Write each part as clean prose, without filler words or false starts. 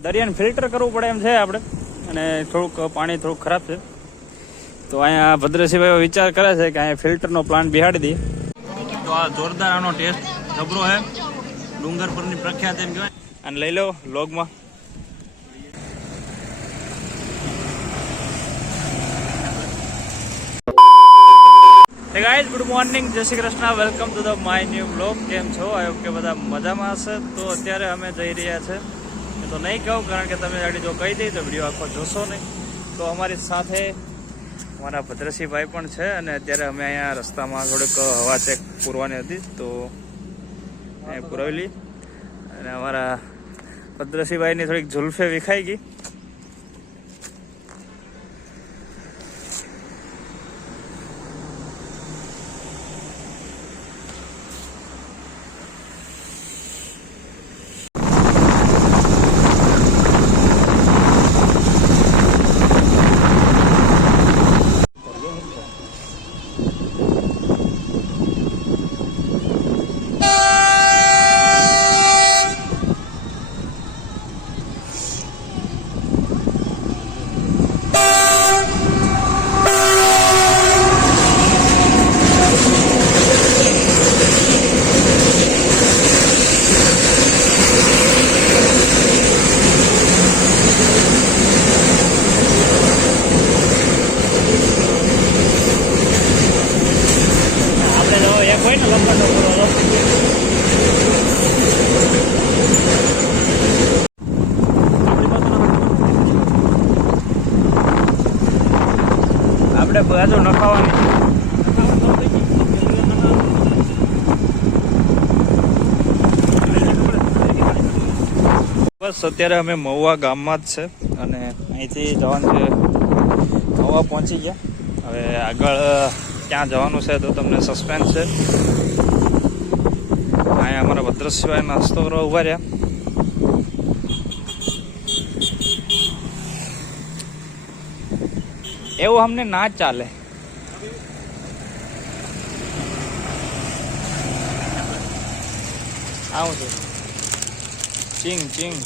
દરિયાને filter કરવું પડે એમ છે આપણે, અને થોડુંક પાણી થોડુંક ખરાબ છે, તો અહીંયા ભદ્રસિંહભાઈ વિચાર કરે છે કે અહીંયા ફિલ્ટરનો પ્લાન્ટ બિહાડી દઈએ. તો આ જોરદાર આનો ટેસ્ટ જબરો છે, ડુંગર પરની પ્રખ્યાત એમ કહેવાય. અને લઈ લો લોગમાં. હે ગાઈઝ, ગુડ મોર્નિંગ, જય Shri Krishna, welcome to the my new blog. કેમ છો? આઈ હોપ કે બધા મજામાં હશે. તો અત્યારે અમે જઈ રહ્યા છે, તો નહીં કહું કારણ કે તમે ગાડી જો કહી દઈ તો વિડીયો આખો જોશો નહીં. તો અમારી સાથે અમારા ભદ્રસિંહભાઈ પણ છે, અને અત્યારે અમે અહીંયા રસ્તામાં થોડીક હવા ચેક પૂરવાની હતી, તો અહીં પુરાવેલી. અને અમારા ભદ્રસિંહભાઈની થોડીક ઝુલ્ફે વિખાઈ ગઈ. આપણે બાજુ નખાવાની. બસ અત્યારે અમે મહુવા ગામમાં જ છે, અને અહીંથી જવાનું છે. મહુવા પહોંચી ગયા. હવે આગળ ક્યાં જવાનું છે તો તમને સસ્પેન્સ છે. અહીંયા અમારા ભદ્રસિંહભાઈ નાસ્તો કરવા ઉભા રહ્યા. એવું અમને ના ચાલે. આવું છે ચિંગ ચિંગ.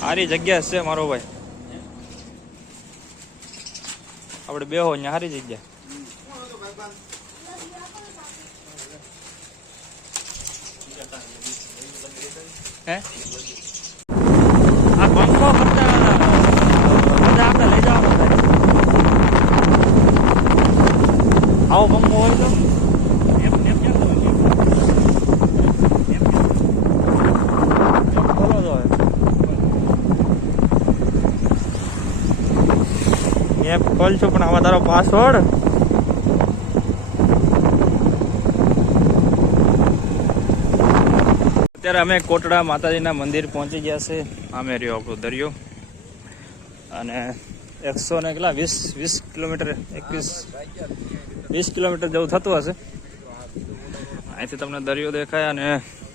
સારી જગ્યા છે મારો ભાઈ, આપણે બેહો અહીંયા, સારી જગ્યા. હે આ પંખો કરતા બધા આપણે લઈ જવાનો થાય. આવો પંખો હોય તો ખોલો તો એપ ખોલશું, પણ આમાં તારો પાસવર્ડ. અત્યારે અમે કોટડા માતાજીના મંદિર પહોંચી ગયા છે. આમે રહ્યો આપણો દરિયો, અને 120 કિલોમીટર 20 કિલોમીટર જેવું થતું હશે. અહીંથી તમને દરિયો દેખાય, અને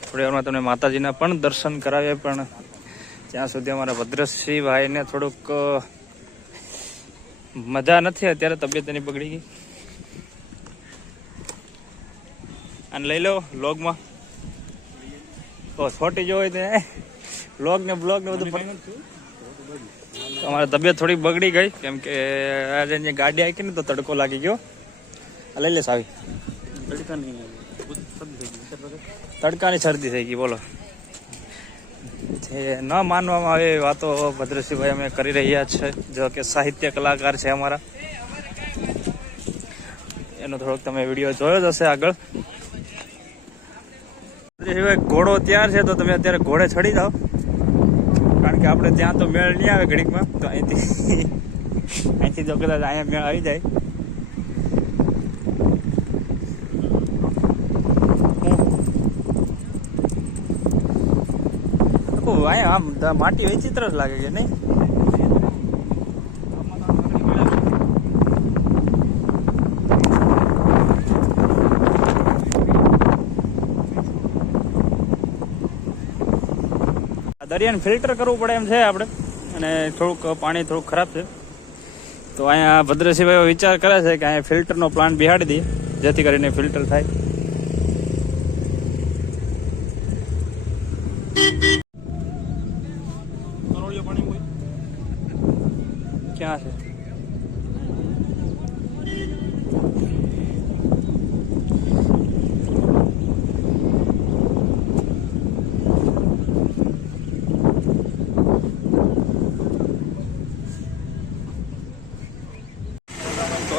થોડી વારમાં તમને માતાજીના પણ દર્શન કરાવીએ. પણ ત્યાં સુધી અમારા ભદ્રસિંહભાઈને થોડુંક મજા નથી, અત્યારે તબિયત એની બગડી ગઈ. અને લઈ લો લોગમાં. તો છોટી જો હોય તો બ્લોગ ને બધું. અમારી તબિયત થોડી બગડી ગઈ, કેમ કે આજે અહીંયા ગાડી આવી ને તો તડકો લાગી ગયો. લઈ લેસ આવી તડકાની શરદી થઈ ગઈ. બોલો, જે ન માનવામાં આવે એ વાતો ભદ્રસિંહભાઈ અમે કરી રહ્યા છે. જો કે સાહિત્ય કલાકાર છે અમારા, એનો થોડોક તમે વિડીયો જોયો જ હશે આગળ. ઘોડો તૈયાર છે, તો તમે અત્યારે ઘોડે ચડી જાઓ, કારણ કે આપણે ત્યાં તો મેળ નહીં આવે ઘડીકમાં. તો અહીંથી જો કદાચ અહીંયા મેળ આવી જાય. અહીંયા આમ માટી વિચિત્ર જ લાગે છે નહીં? દરિયાને ફિલ્ટર કરવું પડે એમ છે આપણે, અને થોડુંક પાણી થોડુંક ખરાબ છે, તો અહીંયા ભદ્રસિંહભાઈ વિચાર કરે છે કે અહીંયા ફિલ્ટરનો પ્લાન્ટ બિહાડી દઈએ જેથી કરીને ફિલ્ટર થાય. ક્યાં છે?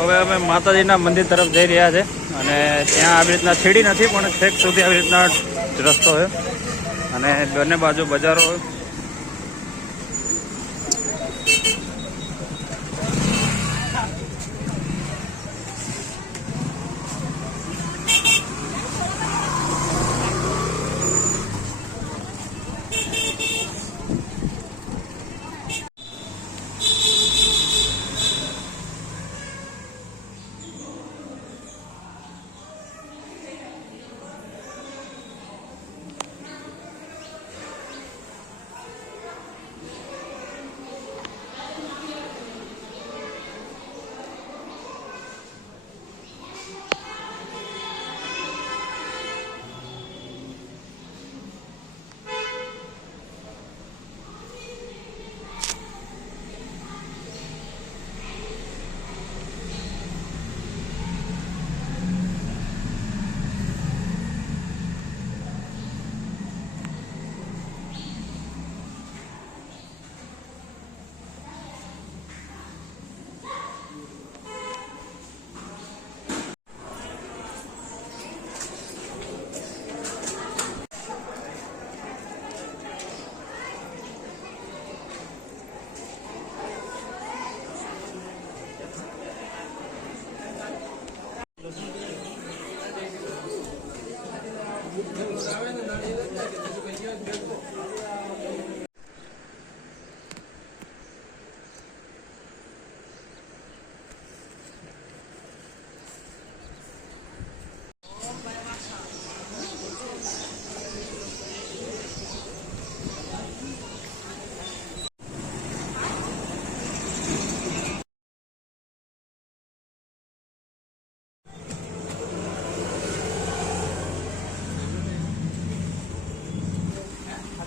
હવે અમે માતાજીના મંદિર તરફ જઈ રહ્યા છે અને ત્યાં આવી રીતના સીડી નથી પણ છેક સુધી આવી રીતના રસ્તો છે અને બંને બાજુ બજારો હોય.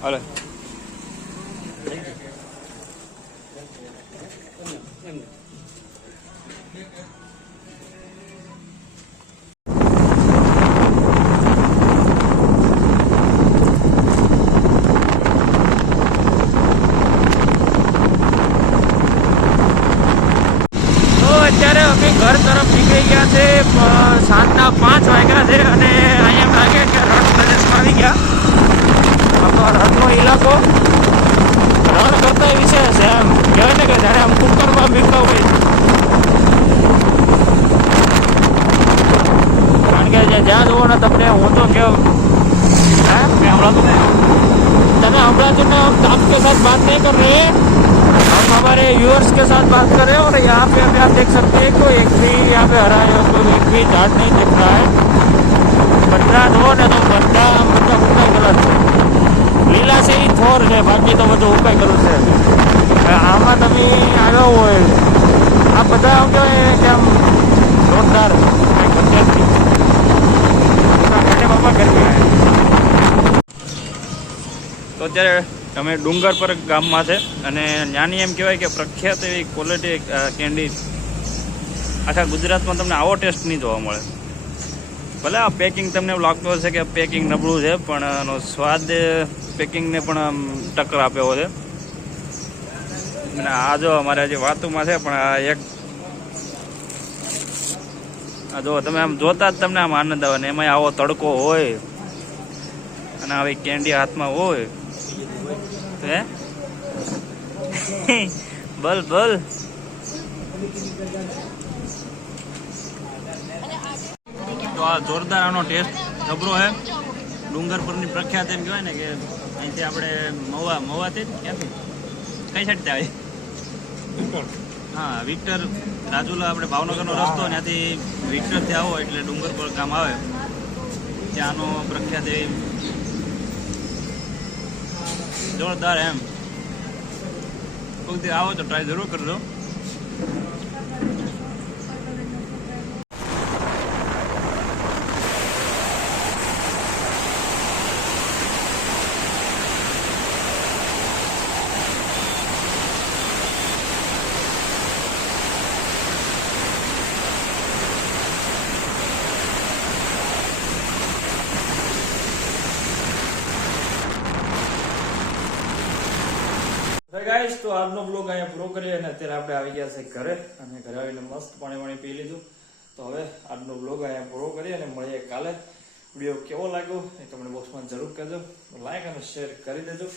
હાલો અત્યારે અમે ઘર તરફ નીકળી ગયા છે. સાંજના 5 વાગ્યા છે અને અહીંયા લાગે કે રણ પ્રદેશમાં આવી ગયા. રણનો ઇલાકો રણ કરતા વિશેષ છે એમ કહેવાય ને કે જ્યારે આમ કુકરમાં મીઠા હોય કારણ કે જ્યાં જુઓ ને તમને હું તો કેવું તમે हमारा जो ना हम आपके साथ बात नहीं कर रहे हैं, हम हमारे व्यूअर्स के साथ बात कर रहे हैं. और यहाँ पे अभी आप देख सकते हैं कोई एक भी यहाँ पे हरा है, कोई एक भी झाड़ नहीं दिख रहा है. बंदा हो ने तो बंदा मतलब उपाय गलत है. લીલા છે એ થોર છે, બાકી તો બધું ઉપાય કરવું છે. આમાં તમે આવ્યો હોય આ બધા આમ કહેવાય કે આમ જોરદાર બાપા ગરમી આવે. તો અત્યારે અમે ડુંગર પર ગામમાં છે અને ત્યાંની એમ કહેવાય કે પ્રખ્યાત એવી ક્વોલિટી કેન્ડી આખા ગુજરાતમાં તમને આવો ટેસ્ટ નહીં જોવા મળે. ભલે આ પેકિંગ તમને એવું લાગતું હશે કે પેકિંગ નબળું છે, પણ એનો સ્વાદ પેકિંગને પણ આમ ટક્કર આપ્યો છે. અને આ જો અમારે હજી વાતુમાં છે, પણ આ એક આ જો તમે આમ જોતા જ તમને આમ આનંદ આવે ને એમાં આવો તડકો હોય અને આવી કેન્ડી હાથમાં હોય તો બલ બલ. તો આ જોરદાર આનો ટેસ્ટ જબરો છે. ડુંગર પરની પ્રખ્યાત એમ કહેવાય ને કે અહીંથી આપણે મવાથી ક્યાંથી કઈ સાઈડથી આવે? હા, વિક્ટર રાજુલા આપણે ભાવનગરનો રસ્તો ત્યાંથી વિક્ટરથી આવો એટલે ડુંગર પર ગામ આવે ત્યાંનો પ્રખ્યાત એવી જોરદાર એમ. કોઈ આવો તો ટ્રાય જરૂર કરજો. ગાઈસ તો આજનો બ્લોગ અહીંયા પૂરો કરીએ અને અત્યારે આપણે આવી ગયા છે ઘરે અને ઘરે આવીને મસ્ત પાણી પી લીધું. તો હવે આજનો બ્લોગ અહીંયા પૂરો કરીએ અને મળીએ કાલે. વિડીયો કેવો લાગ્યો એ તમને બોક્સમાં જરૂર કહેજો, લાઈક અને શેર કરી દેજો.